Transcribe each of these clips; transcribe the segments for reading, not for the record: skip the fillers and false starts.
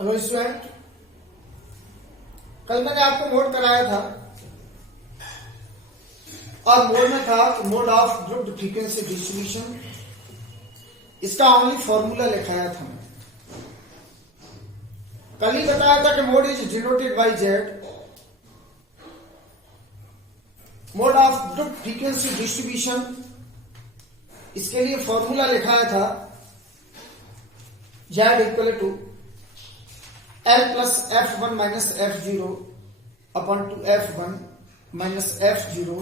Hello student, कल मैंने आपको मोड कराया था और मोड में था कि mode of grouped frequency distribution. इसका ओनली फॉर्मूला लिखाया था। कल ही बताया था कि mode is denoted by Z. Mode of grouped frequency distribution, इसके लिए फॉर्मूला लिखाया था Z equal to L plus F1 minus F0 upon 2F1 minus F0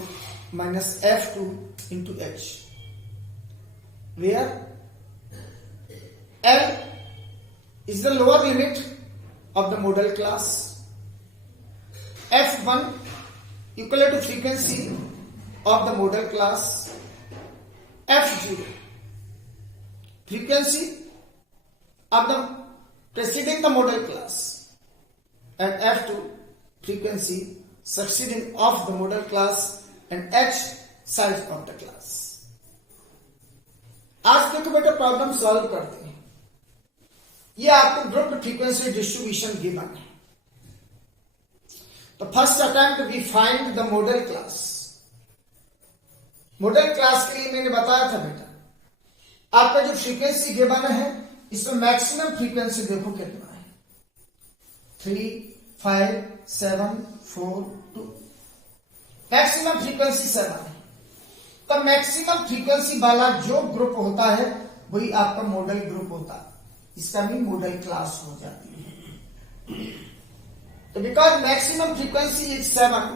minus F2 into H, where L is the lower limit of the modal class, F1 equal to frequency of the modal class, F0 frequency of the preceding the modal class, and F2 frequency succeeding of the modal class, and H size of the class. आज देखो बेटा problem solve करते हैं। ये आपको group frequency distribution given है। तो first attempt we find the modal class. Modal class के लिए मैंने बताया था बेटा, आपका जो फ्रीक्वेंसी गिवन है इसमें मैक्सिमम फ्रीक्वेंसी देखो कितना है, 3, 5, 7, 4, 2। मैक्सिमम फ्रीक्वेंसी 7 है। तो मैक्सिमम फ्रीक्वेंसी वाला जो ग्रुप होता है वही आपका मॉडल ग्रुप होता है। इसका भी मॉडल क्लास हो जाती है। तो because maximum frequency is 7,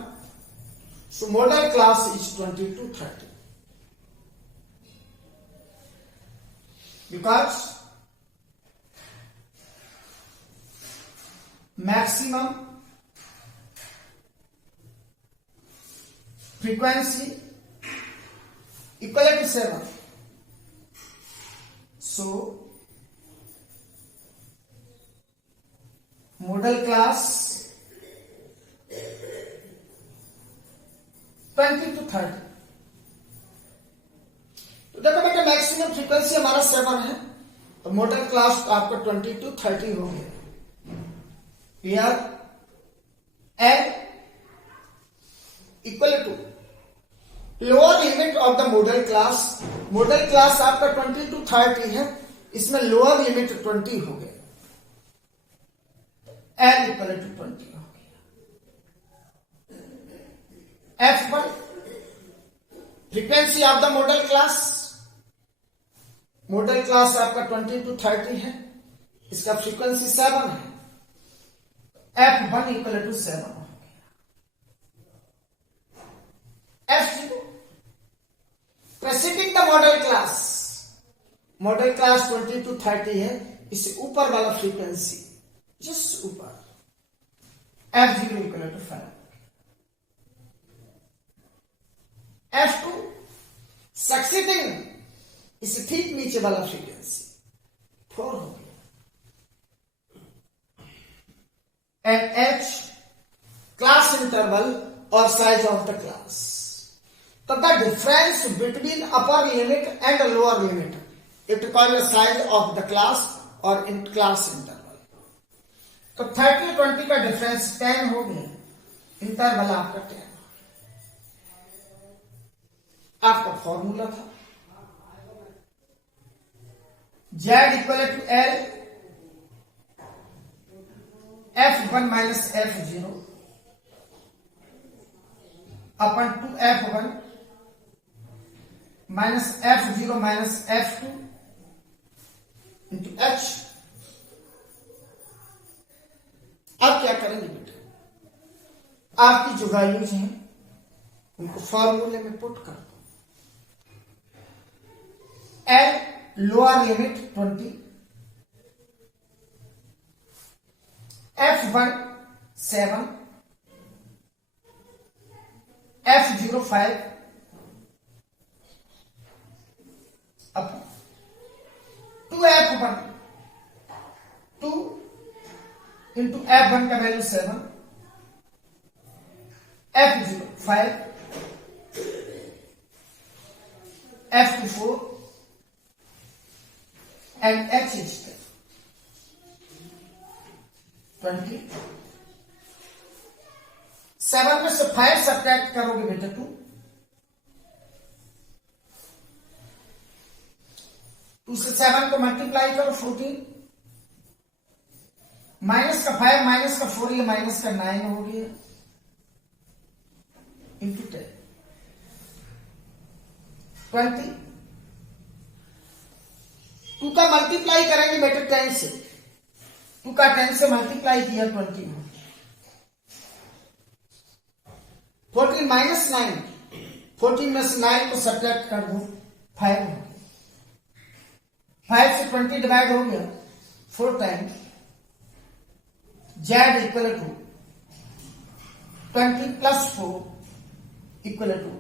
so model class is 20 to 30। Because maximum frequency equal to 7, so modal class 20 to 30। तो देखो बेटा मैक्सिमम फ्रीक्वेंसी हमारा 7 है, तो मॉडल क्लास आपका 20 to 30 हो गया। Here N equal to lower limit of the modal class। modal class आपका 20 to 30 है, इसमें लोअर लिमिट 20 हो गया। N equal to 20 हो गया। F1 frequency of the modal class. Modal class आपका 20 to 30 है, इसका फ्रीक्वेंसी 7 है। F1 equal to 7 हो गया। F0 presiding the modal class. Modal class 20 to 30 है, इससे ऊपर वाला फ्रीक्वेंसी जस्ट ऊपर, F0 equal to 5। F2 succeeding, इससे ठीक नीचे वाला फ्रीक्वेंसी 4 हो गया। and H class interval or size of the class। So the difference between upper limit and lower limit, it called the size of the class or in class interval। तो 30-20 का difference 10 हो गया, interval आपका 10। आपका formula था Z equal to L F1 minus F0 upon 2F1 minus F0 minus F2 into H। अब क्या करेंगे बेटा, आपकी जो वैल्यूज हैं उनको फॉर्मूले में पुट कर दो। L lower limit 20, F1 7, F0 5 upon 2F1 2 into F1 का value 7, F0 5, F2 4 and H is 10। 20। 7 में से 5 सब्ट्रैक्ट करोगे बेटा 2। 2 से 7 को मल्टीप्लाई करो 14। माइनस का 5 माइनस का 4 ये माइनस का 9 हो गया इंटू 10 20। 2 का मल्टीप्लाई करेंगे बेटा 10 से। 2 का 10 से मल्टीप्लाई किया 20 में। 14 माइनस 9, 14 में से 9 को सब्ट्रैक्ट कर दो 5 हो गया। 5 से 20 डिवाइड हो गया 4 time. Z equal to 20 plus 4 equal to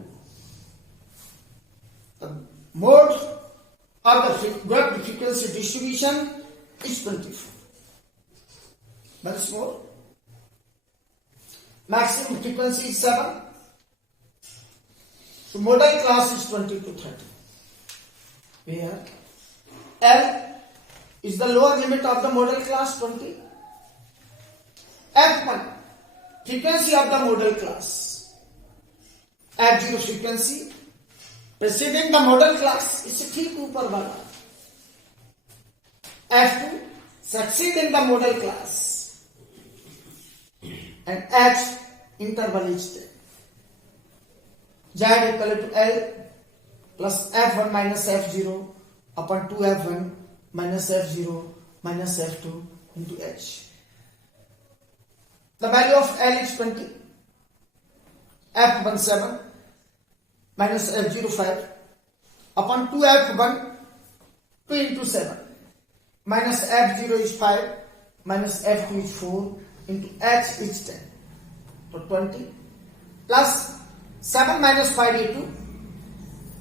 the mode of the graph frequency distribution is 24. Once more, maximum frequency is 7. So modal class is 20 to 30. Here L is the lower limit of the modal class 20. F1 frequency of the modal class. F0 frequency preceding the modal class इससे ठीक ऊपर वाला। F2 succeeding the modal class and H interval is there. Z equal to L plus F1 minus F0 upon 2F1 minus F0 minus F2 into H. The value of L is 20, F1 7 minus F0 5 upon 2F1 2 into 7 minus F0 is 5 minus F2 is 4 into H is 10. So 20 plus 7 minus 5 is 2,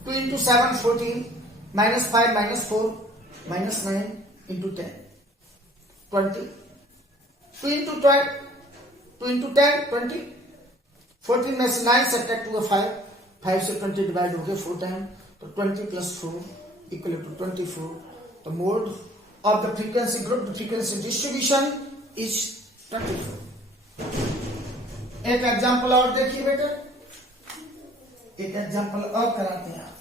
2 into 7 14 minus 5 minus 4 minus 9 into 10. 20 2 into 12 2 into 10 20 14 में से 9 subtract हुआ 5 5 से 20 divide हो गया 4 time. तो 20 plus 4 equal to 24. The mode of the frequency group, the frequency distribution is 24. एक example और देखिए बेटा, एक एग्जांपल और कराते हैं आप।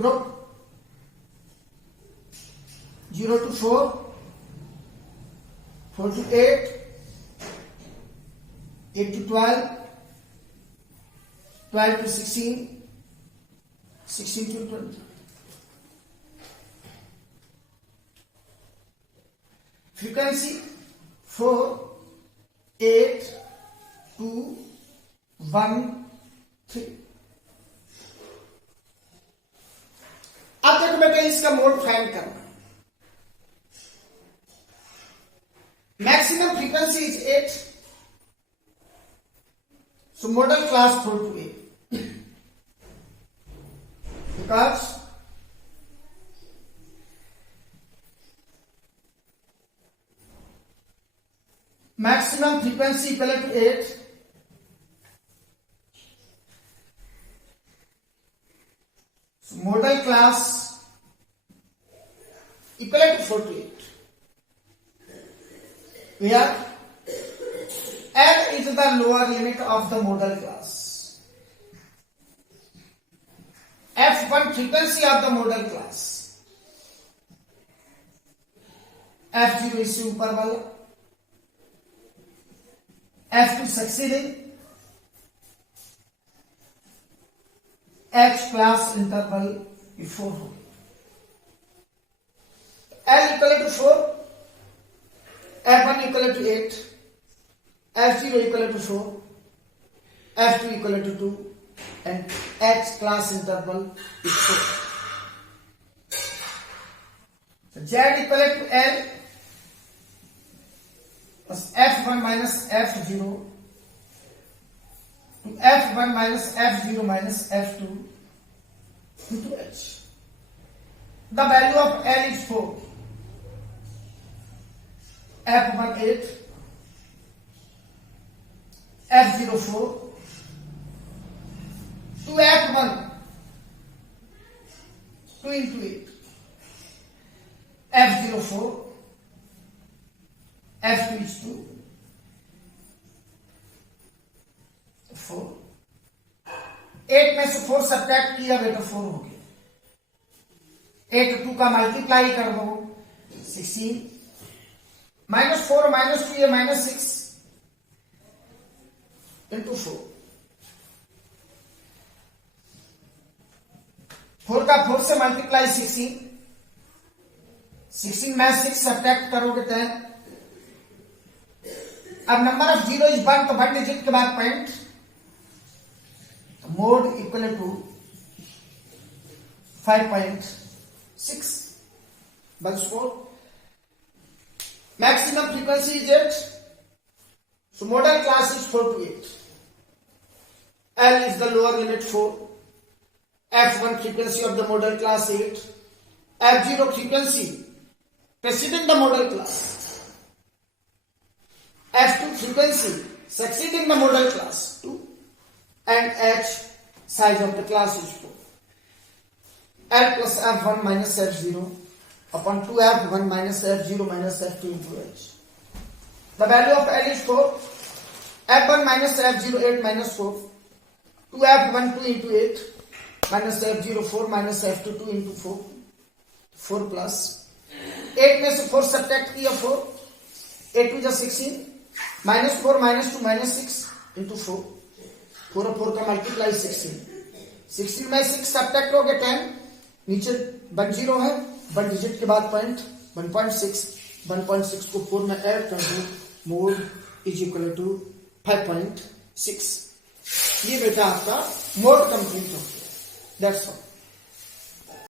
Group 0 to 4, 4 to 8, 8 to 12, 12 to 16, 16 to 20. Frequency 4, 8, 2, 1, 3. अब देखो बेटा इसका मोड फाइंड करना है। Maximum frequency is 8, so modal class 4 to 8 because maximum frequency equal to 8, so modal class equal to 4 to 8. Here L is the lower limit of the modal class. F1 frequency of the modal class. F0 इससे ऊपर वाला, F2 succeeding, H class interval is 4 हो गया। L equal to 4, F1 equal to 8, F0 equal to 4, F2 equal to 2, and H class interval is 4. So Z equal to L plus F1 minus F0 to F1 minus F0 minus F2 into H. The value of L is 4. F1 8, F04 to F1 2 into 8 F04 F2 is 2 4 8 में से 4 subtract किया बेटा 4 हो गया 8 2 का multiply कर दो 16 -4 -2 ये -6 into 4 4 का 4 से मल्टीप्लाई 16 में 6 सब्ट्रैक्ट करोगे 10 अब नंबर ऑफ जीरो इज 1 तो 1 डिजिट के बाद पॉइंट मोड इक्वल टू 5.6 बस 4 maximum frequency is 8 so modal class is 4 to 8 L is the lower limit 4 F1 frequency of the modal class 8 F0 frequency preceding the modal class F2 frequency succeeding the modal class 2 and H size of the class is 4 L plus F1 minus F0 upon 2F1 minus F0 minus F2 into H. The value of L is 4 F1 minus F0 8 minus 4 2F1 2 into 8 minus F0 4 minus F2 2 into 4 4 plus 8 में से 4 subtract किया 4 8 to the 16 minus 4 minus 2 minus 6 into 4 4 और 4 का multiply 16 में 6 subtract हो गया 10 नीचे 1 0 है 1 डिजिट के बाद पॉइंट 1.6 को 4 में ऐड कर दो मोड इज इक्वल टू 5.6 ये बेटा आपका मोड कंप्लीट हो गया दैट्स ऑल